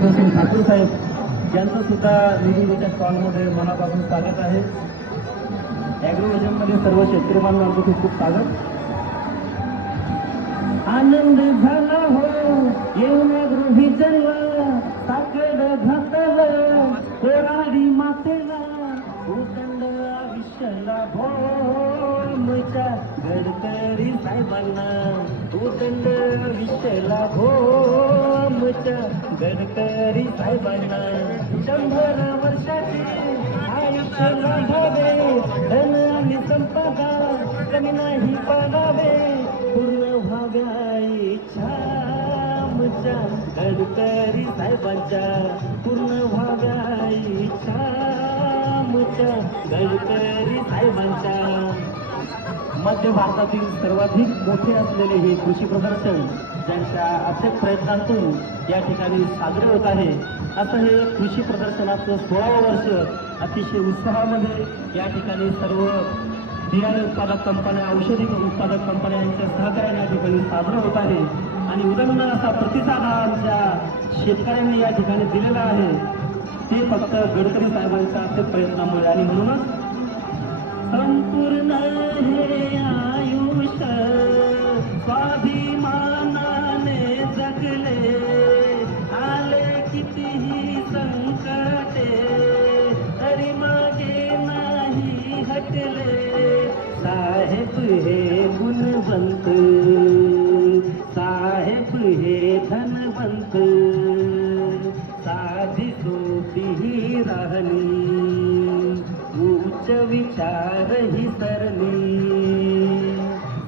सिंह ठाकूर साहेब यांचं सुद्धा निधीच्या स्टॉलमध्ये मनापासून स्वागत आहे. ॲग्रोव्हिजनमध्ये सर्व शेतकरी बांधवांचं खूप खूप स्वागत. आनंद झाला हो येऊन ॲग्रोव्हिजनला, साखर घातलं कोराडी मातेला, उदंड आयुष्याला भोमच्या गडकरी साहेबांना, उदंड आयुष्याला भोमच्या गडकरी साहेबांना, 100 वर्षाची आयुष्य लाभावे, धन आणि संपदा कमी नाही पाडावे, पूर्ण व्हाव्या इच्छा आमच्या गडकरी साहेबांच्या, पूर्ण व्हाव्या इच्छा आमच्या गडकरी साहेबांच्या. मध्य भारतातील सर्वाधिक मोठे असलेले हे कृषी प्रदर्शन ज्यांच्या अथक प्रयत्नांतून या ठिकाणी साजरे होत आहे. असं हे कृषी प्रदर्शनाचं 16वं वर्ष अतिशय उत्साहामध्ये या ठिकाणी सर्व बियाणे उत्पादक कंपन्या, औषधी उत्पादक कंपन्या यांच्या सहकार्याने या ठिकाणी साजरं होत आहे. आणि उदंड असा प्रतिसाद हा आमच्या शेतकऱ्यांनी या ठिकाणी दिलेला आहे, ते फक्त गडकरी साहेबांच्या अथक प्रयत्नामुळे. आणि म्हणूनच संपूर्ण हे आयुष्य स्वाभिमानाने जगले, आले कितीही संकटे तरी मागे नाही हटले, साहेब हे गुणवंत, साहेब हे धनवंत, साधी सोपी राहणी, उच्च विचार ही सरणी,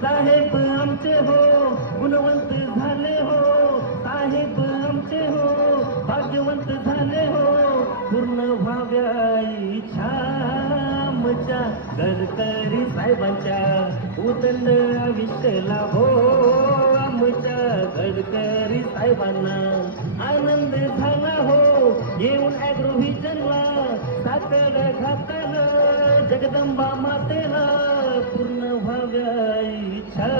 साहेब आमचे हो गुणवंत झाले हो, साहेब आमचे हो भाग्यवंत झाले हो, पूर्ण व्हाव्या इच्छा आमच्या गडकरी साहेबांच्या, उदंड आयुष्याला हो आमच्या गडकरी साहेबांना. आनंद झाला हो येऊन ॲग्रोव्हिजनला, साखर घातलं जगदंबा मातेला, पूर्ण व्हाव्या इच्छा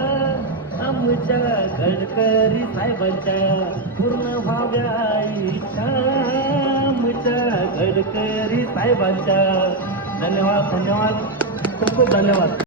आमच्या गडकरी साहेबांच्या, पूर्ण व्हाव्या इच्छा आमच्या गडकरी साहेबांच्या. धन्यवाद, धन्यवाद, खूप खूप धन्यवाद.